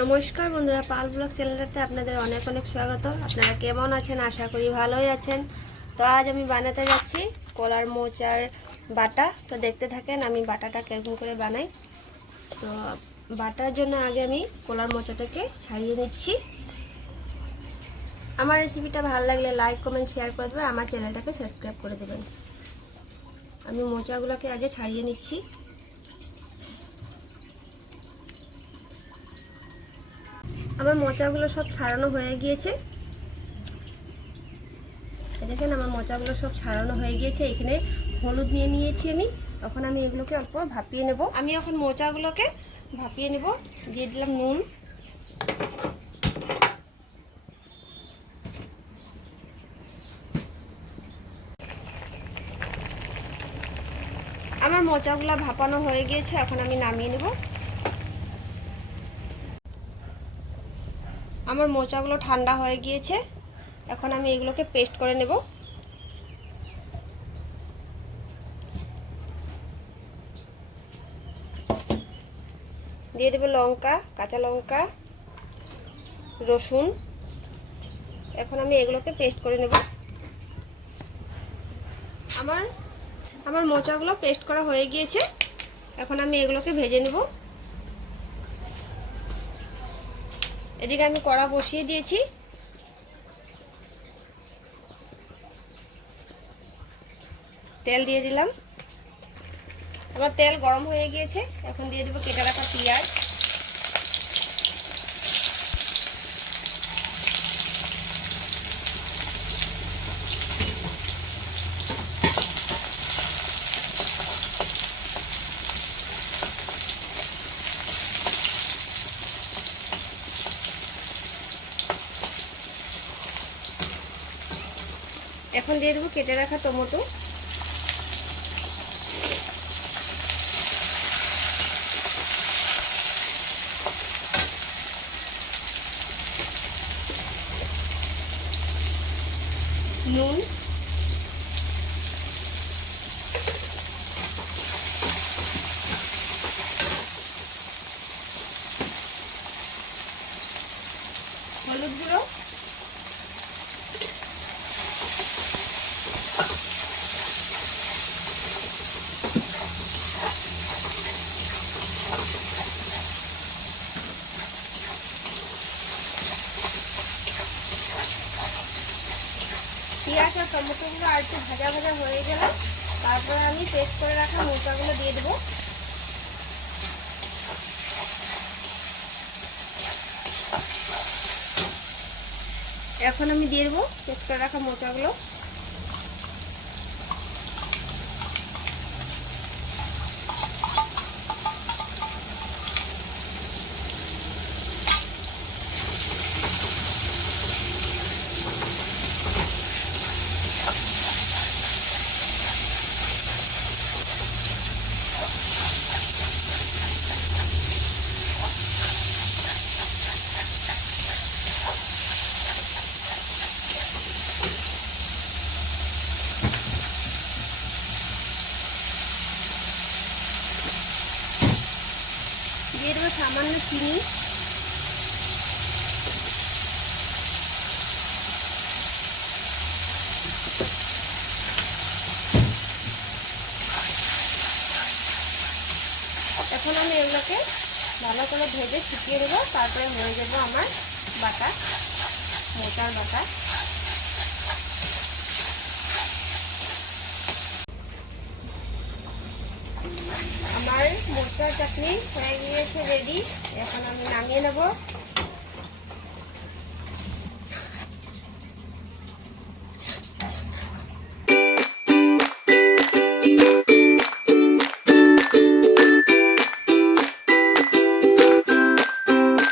নমস্কার বন্ধুরা, পাল ব্লগ চ্যানেলটাতে আপনাদের অনেক অনেক স্বাগত। আপনারা কেমন আছেন? আশা করি ভালোই আছেন। তো আজ আমি বানাতে যাচ্ছি কলার মোচার বাটা। তো দেখতে থাকেন আমি বাটাটা কেমন করে বানাই। তো বাটার জন্য আগে আমি কলার মোচাটাকে ছাড়িয়ে নিচ্ছি। আমার রেসিপিটা ভালো লাগলে লাইক, কমেন্ট, শেয়ার করে দেবেন। আমার চ্যানেলটাকে সাবস্ক্রাইব করে দেবেন। আমি মোচাগুলোকে আগে ছাড়িয়ে নিচ্ছি। আমার মোচাগুলো সব ছাড়ানো হয়ে গিয়েছে। দেখেন, আমার মোচাগুলো সব ছাড়ানো হয়ে গিয়েছে। এখানে হলুদ নিয়ে নিয়েছি আমি। এখন আমি এগুলোকে অল্প ভাপিয়ে নেব। আমি এখন মোচাগুলোকে ভাপিয়ে নেব। দিয়ে দিলাম নুন। আমার মোচাগুলো ভাপানো হয়ে গিয়েছে। এখন আমি নামিয়ে নেব। আমার মোচাগুলো ঠান্ডা হয়ে গিয়েছে। এখন আমি এগুলোকে পেস্ট করে নেব। দিয়ে দেবো লঙ্কা, কাঁচা লঙ্কা, রসুন। এখন আমি এগুলোকে পেস্ট করে নেব। আমার আমার মোচাগুলো পেস্ট করা হয়ে গিয়েছে। এখন আমি এগুলোকে ভেজে নেব। এদিকে আমি কড়া বসিয়ে দিয়েছি। তেল দিয়ে দিলাম। আমার তেল গরম হয়ে গিয়েছে, এখন দিয়ে দেবো কেটে রাখা পেঁয়াজ। এখন দিয়ে দেবো কেটে রাখা টমেটো। নুন হলুদ গুঁড়ো পেঁয়াজ আর টমেটোগুলো আর একটু ভাজা ভাজা হয়ে গেল তারপরে আমি পেস্ট করে রাখা মোচাগুলো দিয়ে দেবো। এখন আমি দিয়ে দেবো পেস্ট করে রাখা মোচাগুলো দিয়ে দেবো সামান্য চিনি। এখন আমি এগুলোকে ভালো করে ভেজে শুকিয়ে দেবো তারপরে হয়ে যাব আমার বাটা মোটার বাটা আমার মোটার চাটনি হয়ে গিয়েছে রেডি এখন আমি নামিয়ে নেব।